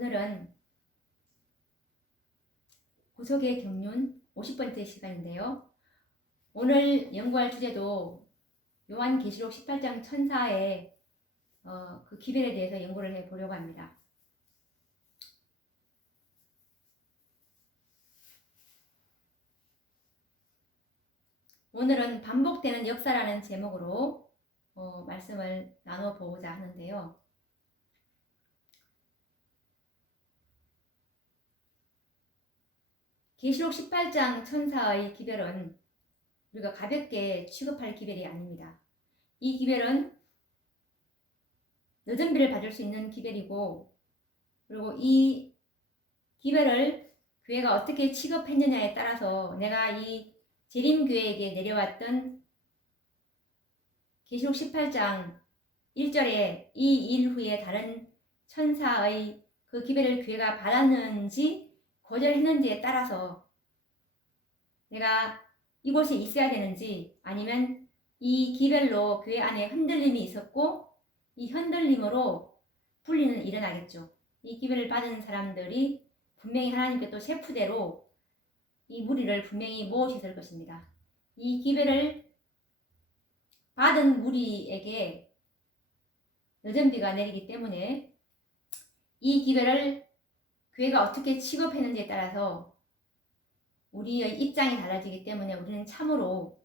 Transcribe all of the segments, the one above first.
오늘은 구속의 경륜 50번째 시간인데요. 오늘 연구할 주제도 요한계시록 18장 천사의 그 기별에 대해서 연구를 해보려고 합니다. 오늘은 반복되는 역사라는 제목으로 말씀을 나눠보고자 하는데요. 계시록 18장 천사의 기별은 우리가 가볍게 취급할 기별이 아닙니다. 이 기별은 늦은 비를 받을 수 있는 기별이고, 그리고 이 기별을 교회가 어떻게 취급했느냐에 따라서 내가 이 재림교회에게 내려왔던 계시록 18장 1절에 이 일 후에 다른 천사의 그 기별을 교회가 받았는지 거절했는지에 따라서 내가 이곳에 있어야 되는지, 아니면 이 기별로 교회 안에 흔들림이 있었고 이 흔들림으로 분리는 일어나겠죠. 이 기별을 받은 사람들이 분명히 하나님께 또 셰프대로 이 무리를 분명히 모으셨을 것입니다. 이 기별을 받은 무리에게 늦은 비가 내리기 때문에 이 기별을 교회가 어떻게 취급했는지에 따라서 우리의 입장이 달라지기 때문에 우리는 참으로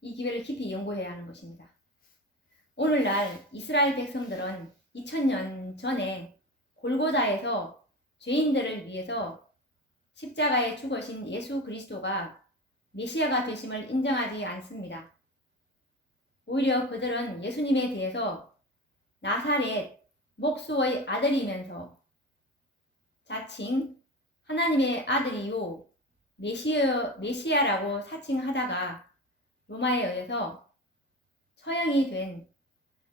이 기별을 깊이 연구해야 하는 것입니다. 오늘날 이스라엘 백성들은 2000년 전에 골고다에서 죄인들을 위해서 십자가에 죽으신 예수 그리스도가 메시아가 되심을 인정하지 않습니다. 오히려 그들은 예수님에 대해서 나사렛 목수의 아들이면서 자칭 하나님의 아들이요 메시아라고 사칭하다가 로마에 의해서 처형이 된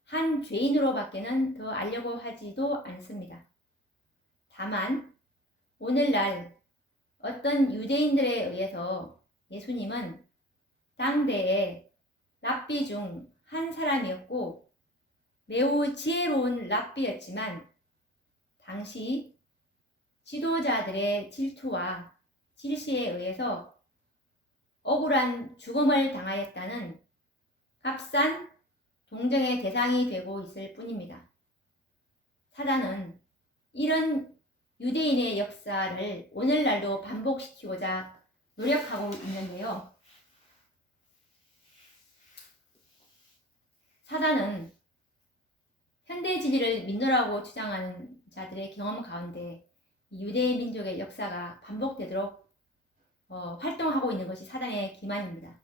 한 죄인으로밖에는 더 알려고 하지도 않습니다. 다만 오늘날 어떤 유대인들에 의해서 예수님은 당대의 랍비 중 한 사람이었고 매우 지혜로운 랍비였지만 당시 지도자들의 질투와 질시에 의해서 억울한 죽음을 당하였다는 값싼 동정의 대상이 되고 있을 뿐입니다. 사단은 이런 유대인의 역사를 오늘날도 반복시키고자 노력하고 있는데요. 사단은 현대 진리를 믿노라고 주장하는 자들의 경험 가운데 유대인 민족의 역사가 반복되도록 활동하고 있는 것이 사단의 기만입니다.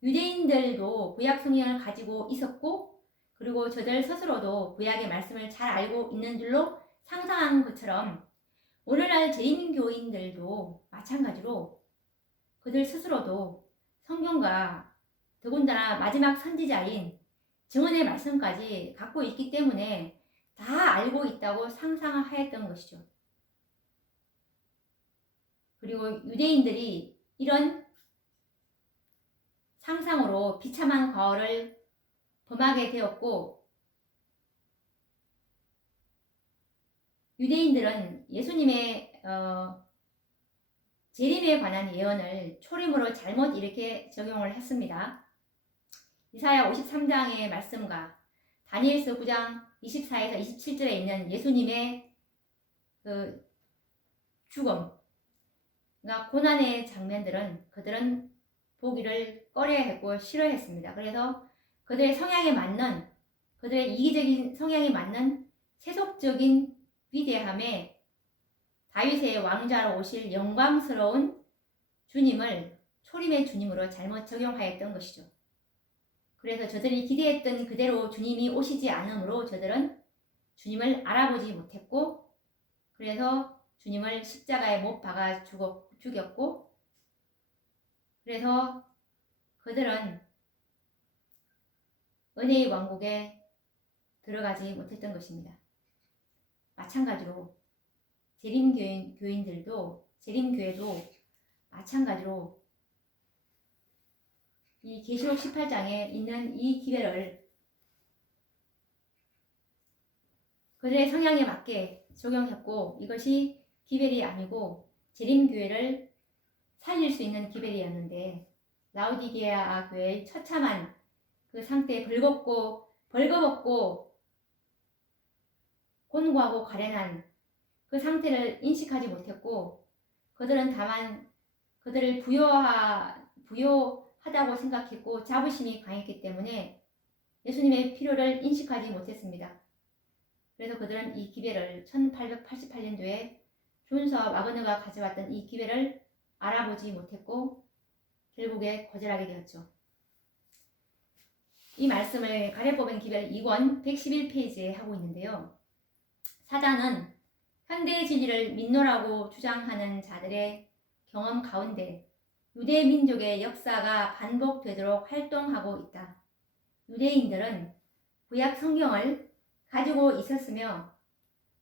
유대인들도 구약 성경을 가지고 있었고, 그리고 저들 스스로도 구약의 말씀을 잘 알고 있는 줄로 상상한 것처럼 오늘날 재림교인들도 마찬가지로 그들 스스로도 성경과 더군다나 마지막 선지자인 증언의 말씀까지 갖고 있기 때문에 다 알고 있다고 상상하였던 것이죠. 그리고 유대인들이 이런 상상으로 비참한 과오를 범하게 되었고, 유대인들은 예수님의 재림에 관한 예언을 초림으로 잘못 이렇게 적용을 했습니다. 이사야 53장의 말씀과 다니엘서 9장 24에서 27절에 있는 예수님의 그 죽음, 그러니까 고난의 장면들은 그들은 보기를 꺼려했고 싫어했습니다. 그래서 그들의 성향에 맞는, 그들의 이기적인 성향에 맞는 세속적인 위대함에 다윗의 왕자로 오실 영광스러운 주님을 초림의 주님으로 잘못 적용하였던 것이죠. 그래서 저들이 기대했던 그대로 주님이 오시지 않으므로 저들은 주님을 알아보지 못했고, 그래서 주님을 십자가에 못 박아 죽였고, 그래서 그들은 은혜의 왕국에 들어가지 못했던 것입니다. 마찬가지로 재림교회도 마찬가지로 이 계시록 18장에 있는 이 기별을 그들의 성향에 맞게 적용했고 이것이 기별이 아니고 재림교회를 살릴 수 있는 기별이었는데 라오디게아 교회의 처참한 그 상태에 벌거벗고 곤고하고 가련한 그 상태를 인식하지 못했고 그들은 다만 그들을 부요하다고 생각했고 자부심이 강했기 때문에 예수님의 필요를 인식하지 못했습니다. 그래서 그들은 이 기별을 1888년도에 존스와 와그너가 가져왔던 이 기별을 알아보지 못했고 결국에 거절하게 되었죠. 이 말씀을 가려 뽑은 기별 2권 111페이지에 하고 있는데요. 사단은 현대의 진리를 믿노라고 주장하는 자들의 경험 가운데 유대 민족의 역사가 반복되도록 활동하고 있다. 유대인들은 구약 성경을 가지고 있었으며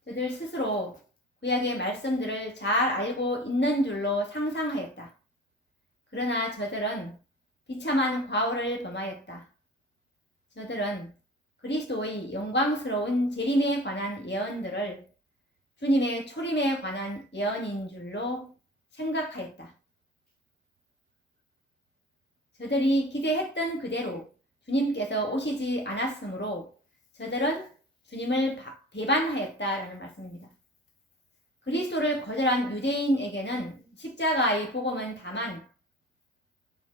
저들 스스로 구약의 말씀들을 잘 알고 있는 줄로 상상하였다. 그러나 저들은 비참한 과오를 범하였다. 저들은 그리스도의 영광스러운 재림에 관한 예언들을 주님의 초림에 관한 예언인 줄로 생각하였다. 저들이 기대했던 그대로 주님께서 오시지 않았으므로 저들은 주님을 배반하였다라는 말씀입니다. 그리스도를 거절한 유대인에게는 십자가의 복음은 다만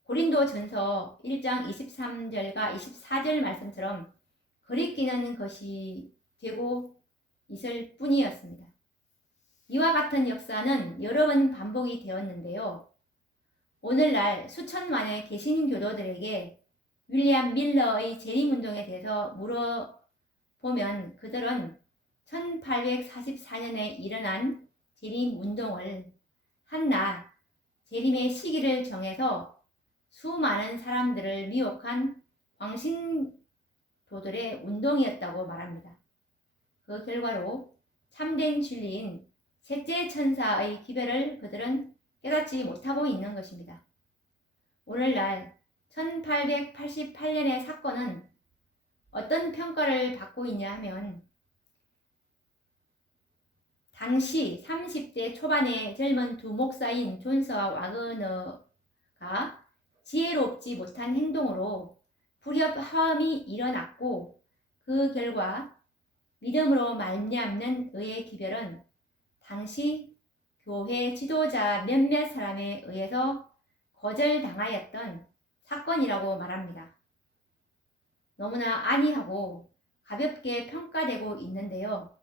고린도전서 1장 23절과 24절 말씀처럼 거리끼는 것이 되고 있을 뿐이었습니다. 이와 같은 역사는 여러 번 반복이 되었는데요. 오늘날 수천만의 개신교도들에게 윌리엄 밀러의 재림운동에 대해서 물어보면 그들은 1844년에 일어난 재림운동을 한낱 재림의 시기를 정해서 수많은 사람들을 미혹한 광신도들의 운동이었다고 말합니다. 그 결과로 참된 진리인 셋째 천사의 기별을 그들은 깨닫지 못하고 있는 것입니다. 오늘날 1888년의 사건은 어떤 평가를 받고 있냐 하면 당시 30대 초반의 젊은 두 목사인 존스와 와그너가 지혜롭지 못한 행동으로 불협화음이 일어났고 그 결과 믿음으로 말미암는 의의 기별은 당시 교회 지도자 몇몇 사람에 의해서 거절당하였던 사건이라고 말합니다. 너무나 안이하고 가볍게 평가되고 있는데요.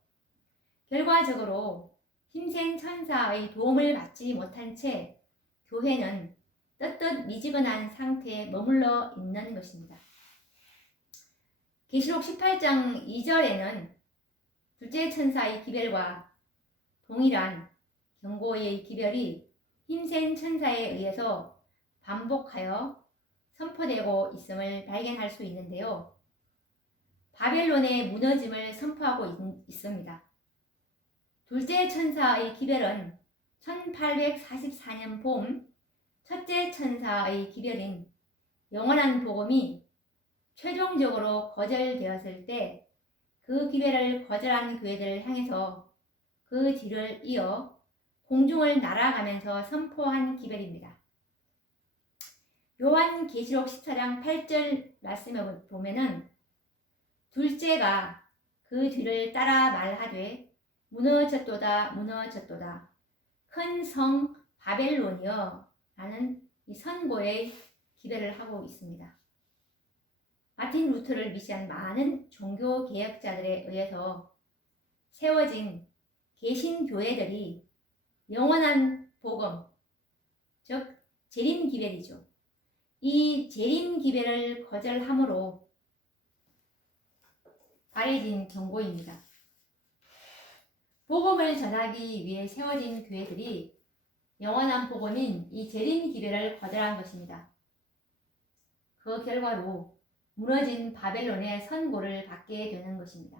결과적으로 힘센 천사의 도움을 받지 못한 채 교회는 떳떳 미지근한 상태에 머물러 있는 것입니다. 계시록 18장 2절에는 둘째 천사의 기별과 동일한 경고의 기별이 힘센 천사에 의해서 반복하여 선포되고 있음을 발견할 수 있는데요. 바벨론의 무너짐을 선포하고 있습니다. 둘째 천사의 기별은 1844년 봄 첫째 천사의 기별인 영원한 복음이 최종적으로 거절되었을 때 그 기별을 거절한 교회들을 향해서 그 뒤를 이어 공중을 날아가면서 선포한 기별입니다. 요한 계시록 14장 8절 말씀을 보면은 둘째가 그 뒤를 따라 말하되 무너졌도다 무너졌도다 큰 성 바벨론이여 라는 이 선고의 기별을 하고 있습니다. 마틴 루터를 비롯한 많은 종교 개혁자들에 의해서 세워진 개신교회들이 영원한 복음, 즉 재림 기별이죠. 이 재림 기별을 거절함으로 가해진 경고입니다. 복음을 전하기 위해 세워진 교회들이 영원한 복음인 이 재림 기별을 거절한 것입니다. 그 결과로 무너진 바벨론의 선고를 받게 되는 것입니다.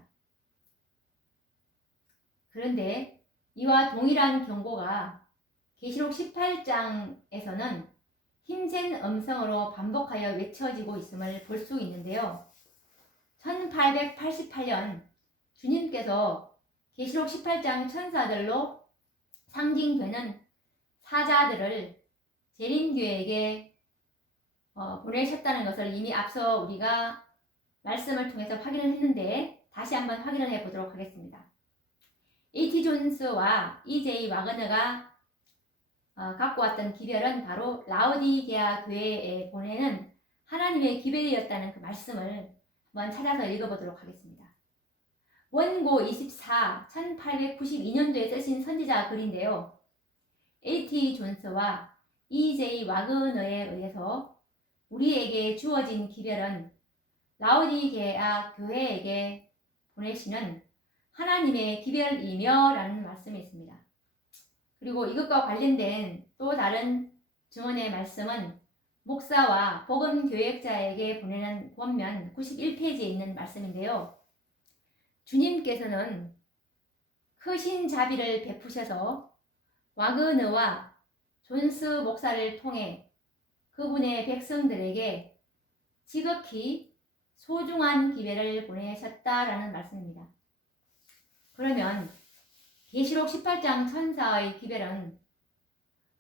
그런데 이와 동일한 경고가 계시록 18장에서는 힘센 음성으로 반복하여 외쳐지고 있음을 볼 수 있는데요. 1888년 주님께서 계시록 18장 천사들로 상징되는 사자들을 재림교회에게 보내셨다는 것을 이미 앞서 우리가 말씀을 통해서 확인을 했는데 다시 한번 확인을 해보도록 하겠습니다. A.T. 존스와 E.J. 와그너가 갖고 왔던 기별은 바로 라오디게아 교회에 보내는 하나님의 기별이었다는 그 말씀을 한번 찾아서 읽어보도록 하겠습니다. 원고 24, 1892년도에 쓰신 선지자 글인데요. A.T. 존스와 E.J. 와그너에 의해서 우리에게 주어진 기별은 라오디게아 교회에게 보내시는 하나님의 기별이며 라는 말씀이 있습니다. 그리고 이것과 관련된 또 다른 증언의 말씀은 목사와 복음교역자에게 보내는 권면 91페이지에 있는 말씀인데요. 주님께서는 크신 자비를 베푸셔서 와그너와 존스 목사를 통해 그분의 백성들에게 지극히 소중한 기별을 보내셨다라는 말씀입니다. 그러면 계시록 18장 천사의 기별은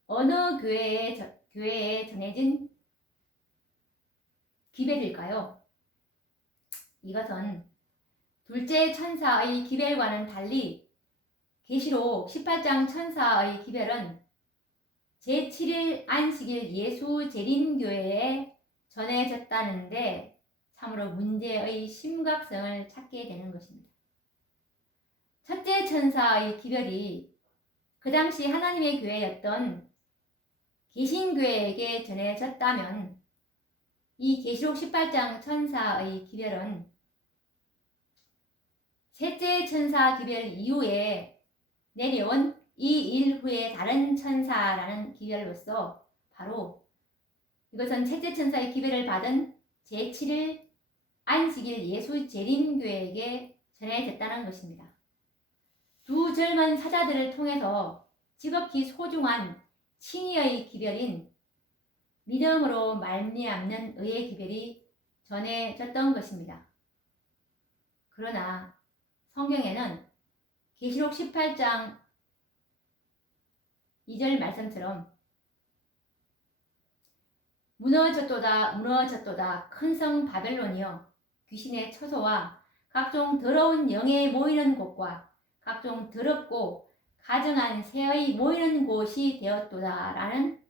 어느 교회에 전해진 기별일까요? 이것은 둘째 천사의 기별과는 달리 계시록 18장 천사의 기별은 제7일 안식일 예수 재림교회에 전해졌다는데 참으로 문제의 심각성을 찾게 되는 것입니다. 첫째 천사의 기별이 그 당시 하나님의 교회였던 개신교회에게 전해졌다면 이 계시록 18장 천사의 기별은 셋째 천사 기별 이후에 내려온 이 일 후에 다른 천사라는 기별로서 바로 이것은 셋째 천사의 기별을 받은 제7일 안식일 예수 재림교회에게 전해졌다는 것입니다. 두 젊은 사자들을 통해서 지극히 소중한 친의의 기별인 믿음으로 말미암는 의의 기별이 전해졌던 것입니다. 그러나 성경에는 계시록 18장 2절 말씀처럼 무너졌도다 무너졌도다 큰 성 바벨론이여 귀신의 처소와 각종 더러운 영에 모이는 곳과 각종 더럽고 가증한 새의 모이는 곳이 되었도다 라는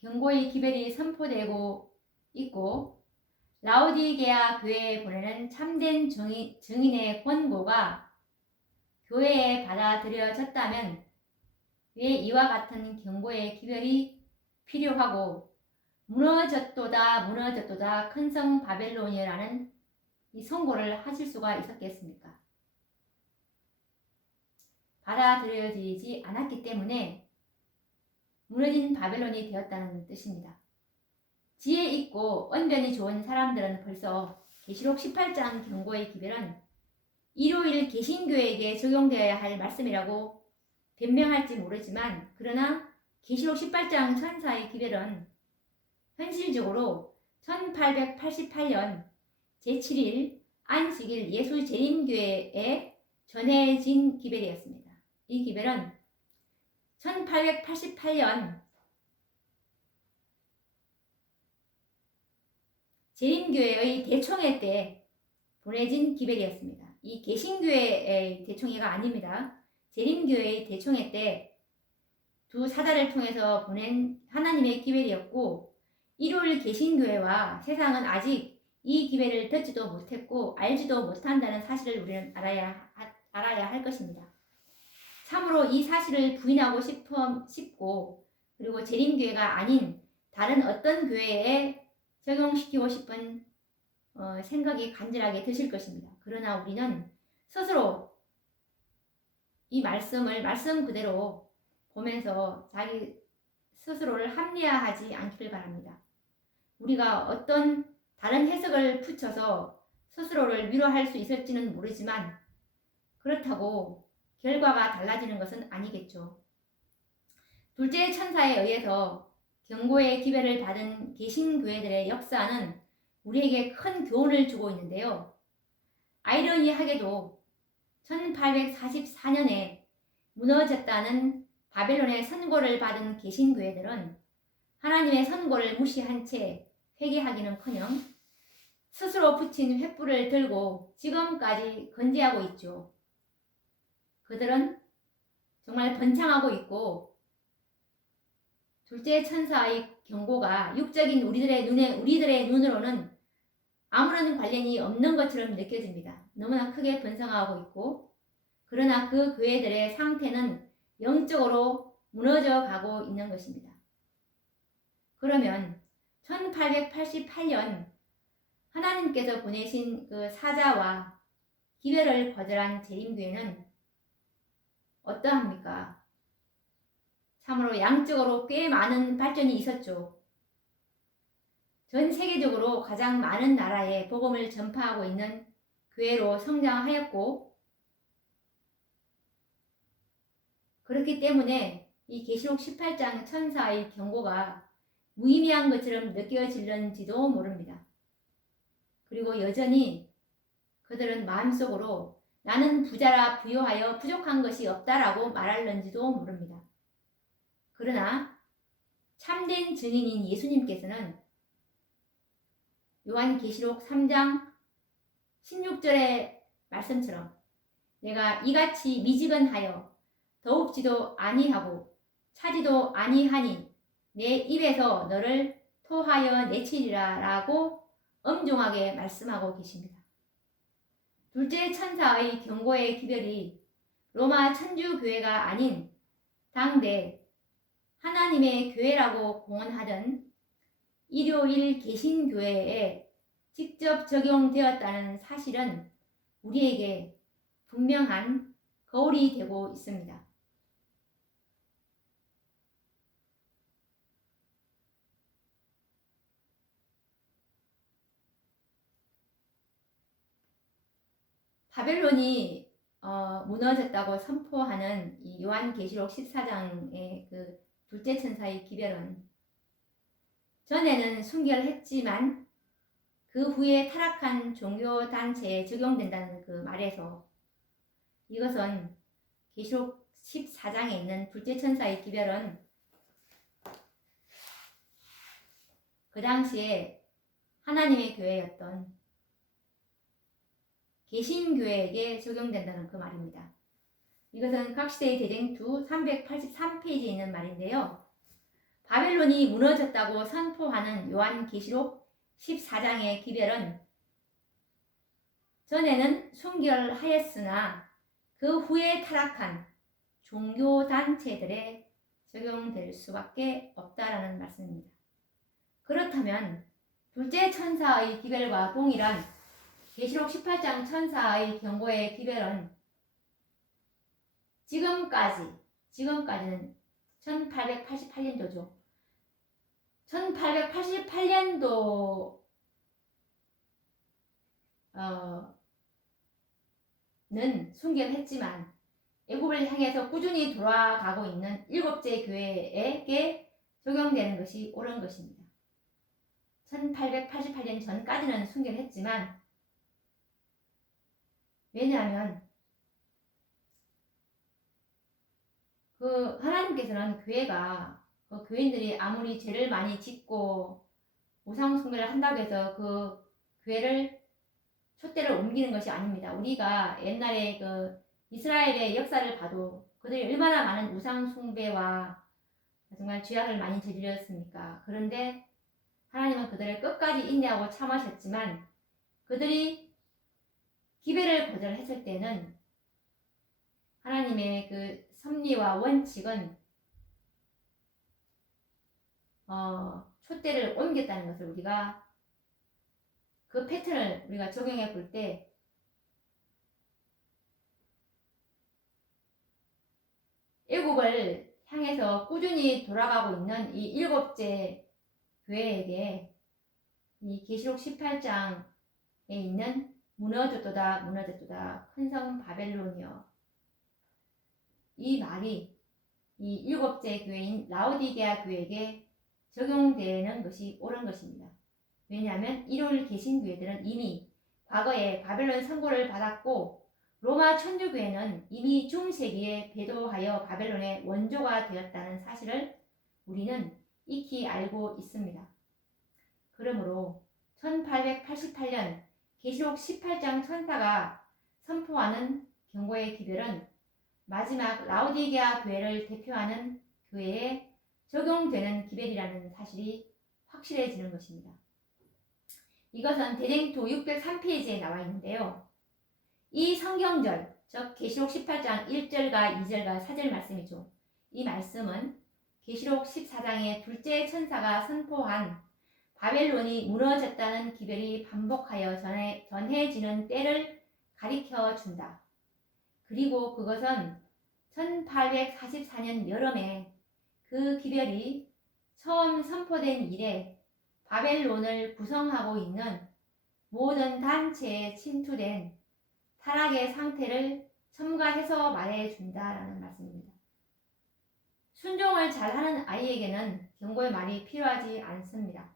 경고의 기별이 선포되고 있고 라오디게아 교회에 보내는 참된 증인의 권고가 교회에 받아들여졌다면 왜 이와 같은 경고의 기별이 필요하고 무너졌도다 무너졌도다 큰 성 바벨론이라는 이 선고를 하실 수가 있었겠습니까? 받아들여지지 않았기 때문에 무너진 바벨론이 되었다는 뜻입니다. 지혜 있고 언변이 좋은 사람들은 벌써 계시록 18장 경고의 기별은 일요일 개신교에게 적용되어야 할 말씀이라고 변명할지 모르지만 그러나 계시록 18장 천사의 기별은 현실적으로 1888년 제7일 안식일 예수 재림교회에 전해진 기별이었습니다. 이 기별은 1888년 재림교회의 대총회 때 보내진 기별이었습니다. 이 개신교회의 대총회가 아닙니다. 재림교회의 대총회 때 두 사자를 통해서 보낸 하나님의 기별이었고 일요일 개신교회와 세상은 아직 이 기별을 듣지도 못했고 알지도 못한다는 사실을 우리는 알아야 할 것입니다. 참으로 이 사실을 부인하고 싶고 그리고 재림교회가 아닌 다른 어떤 교회에 적용시키고 싶은 생각이 간절하게 드실 것입니다. 그러나 우리는 스스로 이 말씀 그대로 보면서 자기 스스로를 합리화하지 않기를 바랍니다. 우리가 어떤 다른 해석을 붙여서 스스로를 위로할 수 있을지는 모르지만 그렇다고 결과가 달라지는 것은 아니겠죠. 둘째 천사에 의해서 경고의 기별을 받은 개신교회들의 역사는 우리에게 큰 교훈을 주고 있는데요. 아이러니하게도 1844년에 무너졌다는 바벨론의 선고를 받은 개신교회들은 하나님의 선고를 무시한 채 회개하기는커녕 스스로 붙인 횃불을 들고 지금까지 건재하고 있죠. 그들은 정말 번창하고 있고 둘째 천사의 경고가 육적인 우리들의 눈으로는 아무런 관련이 없는 것처럼 느껴집니다. 너무나 크게 번성하고 있고 그러나 그 교회들의 상태는 영적으로 무너져 가고 있는 것입니다. 그러면 1888년 하나님께서 보내신 그 사자와 기별을 거절한 재림교회는 어떠합니까? 참으로 양적으로 꽤 많은 발전이 있었죠. 전 세계적으로 가장 많은 나라에 복음을 전파하고 있는 교회로 성장하였고 그렇기 때문에 이 계시록 18장 천사의 경고가 무의미한 것처럼 느껴질는지도 모릅니다. 그리고 여전히 그들은 마음속으로 나는 부자라 부요하여 부족한 것이 없다라고 말할는지도 모릅니다. 그러나 참된 증인인 예수님께서는 요한계시록 3장 16절의 말씀처럼 내가 이같이 미지근하여 더웁지도 아니하고 차지도 아니하니 내 입에서 너를 토하여 내치리라 라고 엄중하게 말씀하고 계십니다. 둘째 천사의 경고의 기별이 로마 천주교회가 아닌 당대 하나님의 교회라고 공언하던 일요일 개신교회에 직접 적용되었다는 사실은 우리에게 분명한 거울이 되고 있습니다. 바벨론이 무너졌다고 선포하는 이 요한계시록 14장의 그 둘째 천사의 기별은 전에는 순결했지만 그 후에 타락한 종교단체에 적용된다는 그 말에서 이것은 계시록 14장에 있는 둘째 천사의 기별은 그 당시에 하나님의 교회였던 개신교회에게 적용된다는 그 말입니다. 이것은 각시대의 대쟁투 383페이지에 있는 말인데요. 바벨론이 무너졌다고 선포하는 요한계시록 14장의 기별은 전에는 순결하였으나 그 후에 타락한 종교단체들에 적용될 수밖에 없다라는 말씀입니다. 그렇다면 둘째 천사의 기별과 동일한 계시록 18장 천사의 경고의 기별은 지금까지는 1888년도죠. 1888년도는 순결했지만 애굽을 향해서 꾸준히 돌아가고 있는 일곱째 교회에게 적용되는 것이 옳은 것입니다. 1888년 전까지는 순결했지만 왜냐하면 그 하나님께서는 교회가 그 교인들이 아무리 죄를 많이 짓고 우상 숭배를 한다고 해서 그 교회를 촛대를 옮기는 것이 아닙니다. 우리가 옛날에 그 이스라엘의 역사를 봐도 그들이 얼마나 많은 우상 숭배와 정말 죄악을 많이 저질렀습니까? 그런데 하나님은 그들을 끝까지 인내하고 참으셨지만 그들이 기별을 거절했을 때는 하나님의 그 섭리와 원칙은 촛대를 옮겼다는 것을 우리가 그 패턴을 우리가 적용해 볼 때 애국을 향해서 꾸준히 돌아가고 있는 이 일곱째 교회에게 이 계시록 18장에 있는 무너졌도다 큰 성 바벨론이여 이 말이 이 일곱째 교회인 라오디게아 교회에게 적용되는 것이 옳은 것입니다. 왜냐하면 일요일 개신교회들은 이미 과거에 바벨론 선고를 받았고 로마 천주교회는 이미 중세기에 배도하여 바벨론의 원조가 되었다는 사실을 우리는 익히 알고 있습니다. 그러므로 1888년 계시록 18장 천사가 선포하는 경고의 기별은 마지막 라오디게아 교회를 대표하는 교회에 적용되는 기별이라는 사실이 확실해지는 것입니다. 이것은 대쟁투 603페이지에 나와 있는데요. 이 성경절, 즉 계시록 18장 1절과 2절과 4절 말씀이죠. 이 말씀은 계시록 14장의 둘째 천사가 선포한 바벨론이 무너졌다는 기별이 반복하여 전해지는 때를 가리켜 준다. 그리고 그것은 1844년 여름에 그 기별이 처음 선포된 이래 바벨론을 구성하고 있는 모든 단체에 침투된 타락의 상태를 첨가해서 말해준다라는 말씀입니다. 순종을 잘하는 아이에게는 경고의 말이 필요하지 않습니다.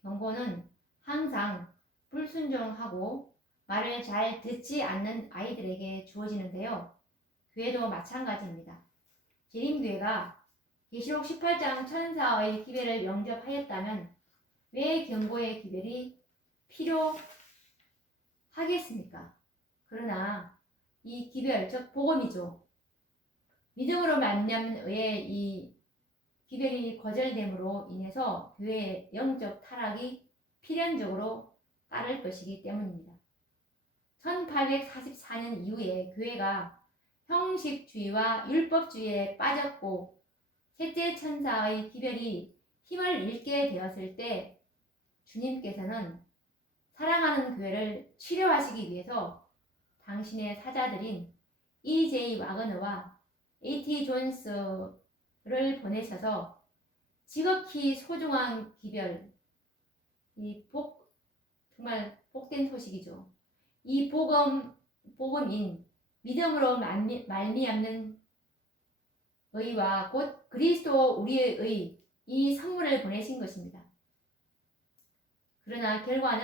경고는 항상 불순종하고 말을 잘 듣지 않는 아이들에게 주어지는데요. 교회도 마찬가지입니다. 재림교회가 계시록 18장 천사의 기별을 영접하였다면 왜 경고의 기별이 필요하겠습니까? 그러나 이 기별, 즉 복음이죠. 믿음으로 말미암는 의에 이 기별이 거절됨으로 인해서 교회의 영적 타락이 필연적으로 따를 것이기 때문입니다. 1844년 이후에 교회가 형식주의와 율법주의에 빠졌고 셋째 천사의 기별이 힘을 잃게 되었을 때 주님께서는 사랑하는 교회를 치료하시기 위해서 당신의 사자들인 E.J. 와그너와 A.T. 존스를 보내셔서 지극히 소중한 기별, 정말 복된 소식이죠. 이 복음인 믿음으로 말미암는 의와 곧 그리스도 우리의 의, 이 선물을 보내신 것입니다. 그러나 결과는